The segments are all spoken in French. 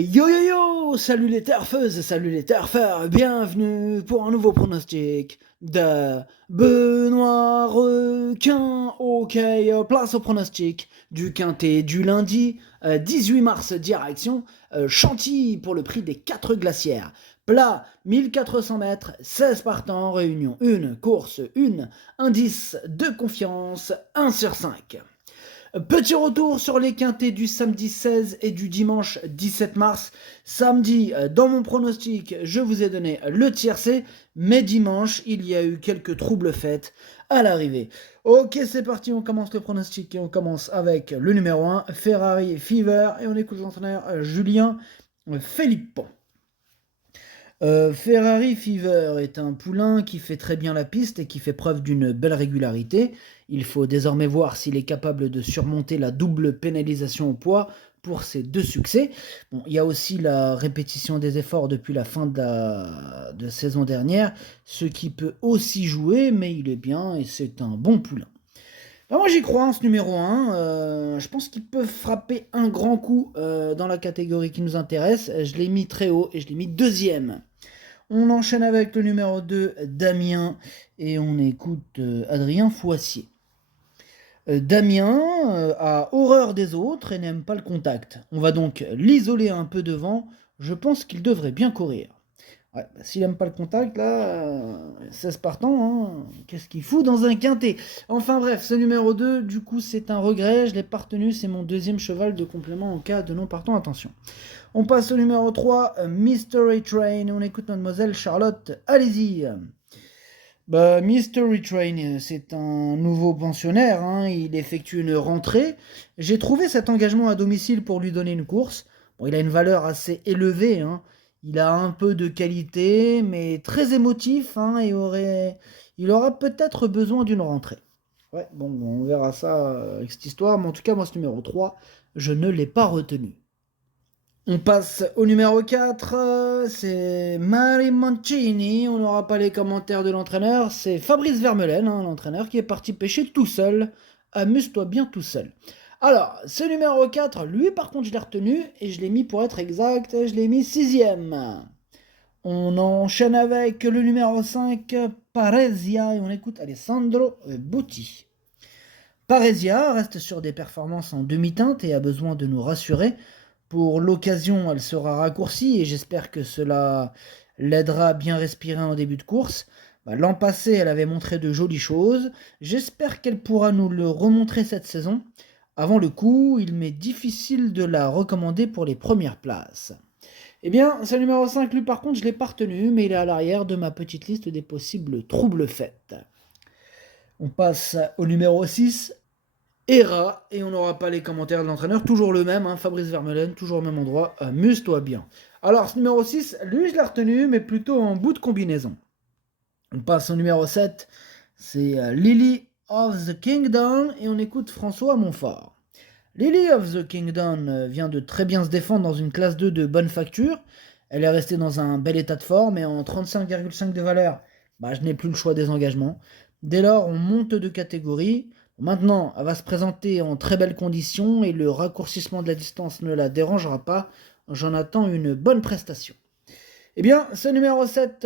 Yo yo yo, salut les turfeuses, salut les turfeurs, bienvenue pour un nouveau pronostic de Benoît Requin. Ok, place au pronostic du quintet du lundi 18 mars, direction Chantilly pour le prix des 4 glacières. Plat 1400 mètres, 16 partants, réunion 1, course 1, indice de confiance 1 sur 5. Petit retour sur les quintets du samedi 16 et du dimanche 17 mars. Samedi, dans mon pronostic, je vous ai donné le tiercé, mais dimanche, il y a eu quelques troubles faits à l'arrivée. Ok, c'est parti, on commence le pronostic et on commence avec le numéro 1, Ferrari Fever, et on écoute l'entraîneur Julien Philippon. Ferrari Fever est un poulain qui fait très bien la piste et qui fait preuve d'une belle régularité. Il faut désormais voir s'il est capable de surmonter la double pénalisation au poids pour ses 2 succès. Bon, il y a aussi la répétition des efforts depuis la fin de saison dernière, ce qui peut aussi jouer, mais il est bien et c'est un bon poulain. Ben moi j'y crois en ce numéro 1, je pense qu'il peut frapper un grand coup dans la catégorie qui nous intéresse. Je l'ai mis très haut et je l'ai mis deuxième. On enchaîne avec le numéro 2, Damien, et on écoute Adrien Foissier. Damien a horreur des autres et n'aime pas le contact. On va donc l'isoler un peu devant, je pense qu'il devrait bien courir. Ouais, bah, s'il n'aime pas le contact, là, 16 partants, hein, qu'est-ce qu'il fout dans un quintet? Enfin bref, ce numéro 2, du coup, c'est un regret, je l'ai pas retenu, c'est mon deuxième cheval de complément en cas de non partant, attention. On passe au numéro 3, Mystery Train, et on écoute mademoiselle Charlotte, allez-y. Bah, Mystery Train, c'est un nouveau pensionnaire, hein, il effectue une rentrée. J'ai trouvé cet engagement à domicile pour lui donner une course. Bon, il a une valeur assez élevée, hein. Il a un peu de qualité, mais très émotif, hein, et il aura peut-être besoin d'une rentrée. Ouais, bon, on verra ça avec cette histoire, mais en tout cas, moi, ce numéro 3, je ne l'ai pas retenu. On passe au numéro 4, c'est Mari Mancini, on n'aura pas les commentaires de l'entraîneur, c'est Fabrice Vermeulen, hein, l'entraîneur, qui est parti pêcher tout seul. Amuse-toi bien tout seul. Alors, ce numéro 4, lui par contre je l'ai retenu, et je l'ai mis pour être exact, je l'ai mis 6ème. On enchaîne avec le numéro 5, Paresia, et on écoute Alessandro Botti. Paresia reste sur des performances en demi-teinte et a besoin de nous rassurer. Pour l'occasion, elle sera raccourcie et j'espère que cela l'aidera à bien respirer en début de course. L'an passé, elle avait montré de jolies choses. J'espère qu'elle pourra nous le remontrer cette saison. Avant le coup, il m'est difficile de la recommander pour les premières places. Eh bien, ce numéro 5, lui par contre, je ne l'ai pas retenu, mais il est à l'arrière de ma petite liste des possibles troubles faits. On passe au numéro 6, Hera, et on n'aura pas les commentaires de l'entraîneur, toujours le même, hein, Fabrice Vermeulen, toujours au même endroit, amuse-toi bien. Alors, ce numéro 6, lui je l'ai retenu, mais plutôt en bout de combinaison. On passe au numéro 7, c'est Lily of the Kingdom, et on écoute François Montfort. Lily of the Kingdom vient de très bien se défendre dans une classe 2 de bonne facture, elle est restée dans un bel état de forme, et en 35,5 de valeur, je n'ai plus le choix des engagements. Dès lors, on monte de catégorie. Maintenant, elle va se présenter en très belles conditions et le raccourcissement de la distance ne la dérangera pas. J'en attends une bonne prestation. Eh bien, ce numéro 7,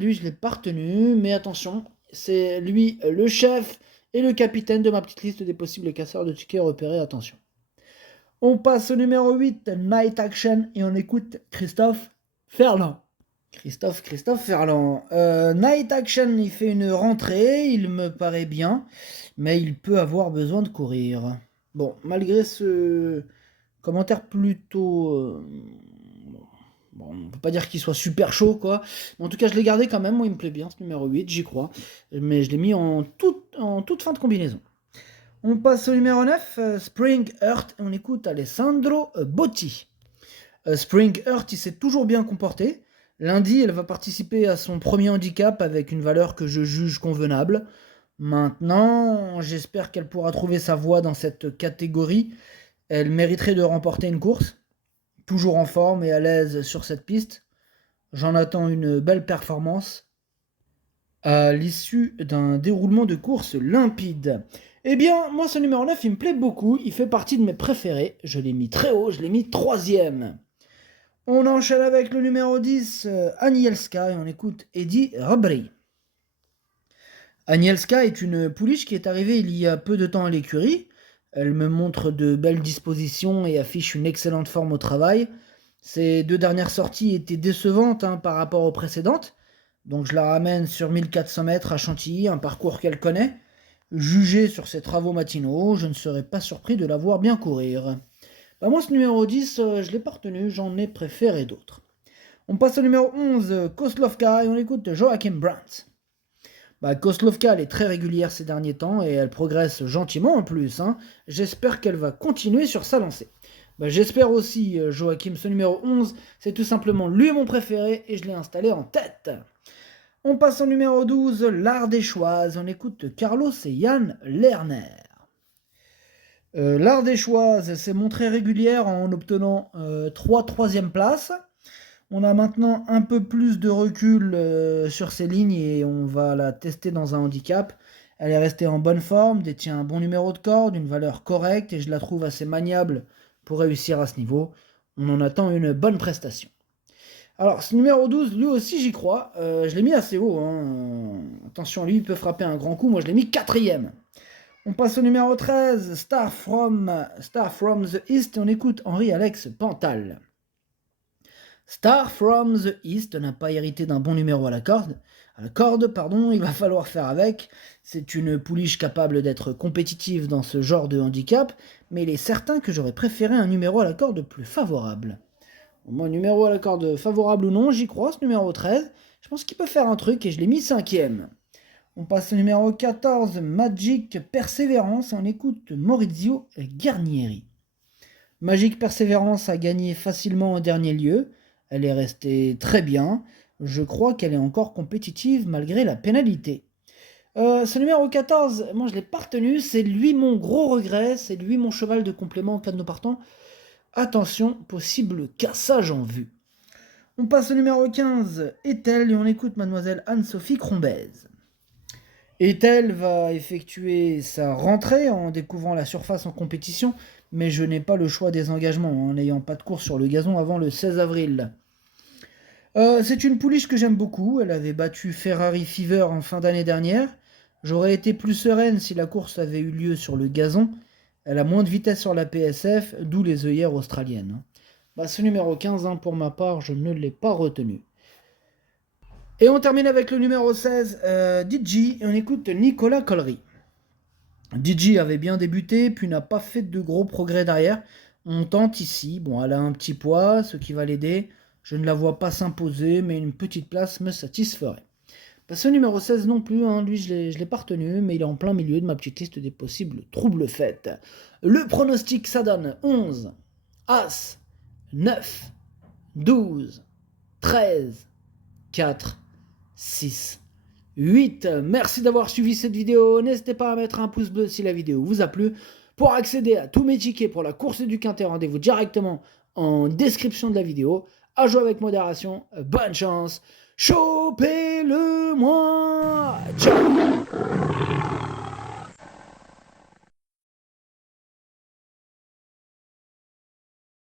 lui, je ne l'ai pas retenu, mais attention, c'est lui le chef et le capitaine de ma petite liste des possibles casseurs de tickets repérés, attention. On passe au numéro 8, Night Action, et on écoute Christophe Ferland. Christophe Ferland. Night Action, il fait une rentrée, il me paraît bien, mais il peut avoir besoin de courir. Bon, malgré ce commentaire plutôt... bon, on ne peut pas dire qu'il soit super chaud, quoi. Mais en tout cas, je l'ai gardé quand même, moi il me plaît bien, ce numéro 8, j'y crois. Mais je l'ai mis en toute fin de combinaison. On passe au numéro 9, Spring Earth, et on écoute Alessandro Botti. Spring Earth, il s'est toujours bien comporté. Lundi, elle va participer à son premier handicap avec une valeur que je juge convenable. Maintenant, j'espère qu'elle pourra trouver sa voie dans cette catégorie. Elle mériterait de remporter une course. Toujours en forme et à l'aise sur cette piste. J'en attends une belle performance à l'issue d'un déroulement de course limpide. Eh bien, moi ce numéro 9, il me plaît beaucoup. Il fait partie de mes préférés. Je l'ai mis très haut, je l'ai mis 3ème. On enchaîne avec le numéro 10, Anielska, et on écoute Eddie Rabry. Anielska est une pouliche qui est arrivée il y a peu de temps à l'écurie. Elle me montre de belles dispositions et affiche une excellente forme au travail. Ses 2 dernières sorties étaient décevantes par rapport aux précédentes. Donc je la ramène sur 1400 mètres à Chantilly, un parcours qu'elle connaît. Jugé sur ses travaux matinaux, je ne serais pas surpris de la voir bien courir. Bah moi ce numéro 10, je ne l'ai pas retenu, j'en ai préféré d'autres. On passe au numéro 11, Koslovka, et on écoute Joachim Brandt. Koslovka, elle est très régulière ces derniers temps et elle progresse gentiment en plus. J'espère qu'elle va continuer sur sa lancée. J'espère aussi, Joachim, ce numéro 11, c'est tout simplement lui mon préféré et je l'ai installé en tête. On passe au numéro 12, l'Ardéchoise. On écoute Carlos et Yann Lerner. L'Ardéchoise s'est montrée régulière en obtenant 3 troisièmes places. On a maintenant un peu plus de recul sur ses lignes et on va la tester dans un handicap. Elle est restée en bonne forme, détient un bon numéro de corde, une valeur correcte et je la trouve assez maniable pour réussir à ce niveau. On en attend une bonne prestation. Alors ce numéro 12, lui aussi j'y crois. Je l'ai mis assez haut. Attention, lui il peut frapper un grand coup. Moi je l'ai mis 4ème. On passe au numéro 13, Star from the East. Et on écoute Henri-Alex Pantal. Star from the East n'a pas hérité d'un bon numéro à la corde, il va falloir faire avec. C'est une pouliche capable d'être compétitive dans ce genre de handicap, mais il est certain que j'aurais préféré un numéro à la corde plus favorable. Moi, numéro à la corde favorable ou non, j'y crois, ce numéro 13. Je pense qu'il peut faire un truc et je l'ai mis 5ème. On passe au numéro 14, Magic Persévérance, et on écoute Maurizio Guarnieri. Magic Persévérance a gagné facilement au dernier lieu. Elle est restée très bien. Je crois qu'elle est encore compétitive malgré la pénalité. Ce numéro 14, moi je ne l'ai pas retenu. C'est lui mon gros regret. C'est lui mon cheval de complément en cas de nos partants. Attention, possible cassage en vue. On passe au numéro 15, Ethel, et on écoute mademoiselle Anne-Sophie Crombez. Ethel va effectuer sa rentrée en découvrant la surface en compétition, mais je n'ai pas le choix des engagements en n'ayant pas de course sur le gazon avant le 16 avril. C'est une pouliche que j'aime beaucoup, elle avait battu Ferrari Fever en fin d'année dernière. J'aurais été plus sereine si la course avait eu lieu sur le gazon. Elle a moins de vitesse sur la PSF, d'où les œillères australiennes. Ce numéro 15, pour ma part, je ne l'ai pas retenu. Et on termine avec le numéro 16, DJ, et on écoute Nicolas Collery. DJ avait bien débuté, puis n'a pas fait de gros progrès derrière. On tente ici, elle a un petit poids, ce qui va l'aider. Je ne la vois pas s'imposer, mais une petite place me satisferait. Ce numéro 16 non plus, lui je l'ai pas retenu, mais il est en plein milieu de ma petite liste des possibles troubles faites. Le pronostic, ça donne 11, As, 9, 12, 13, 4, 6, 8. Merci d'avoir suivi cette vidéo. N'hésitez pas à mettre un pouce bleu si la vidéo vous a plu. Pour accéder à tous mes tickets pour la course du Quintet, rendez-vous directement en description de la vidéo. À jouer avec modération. Bonne chance. Chopez-le moi. Ciao.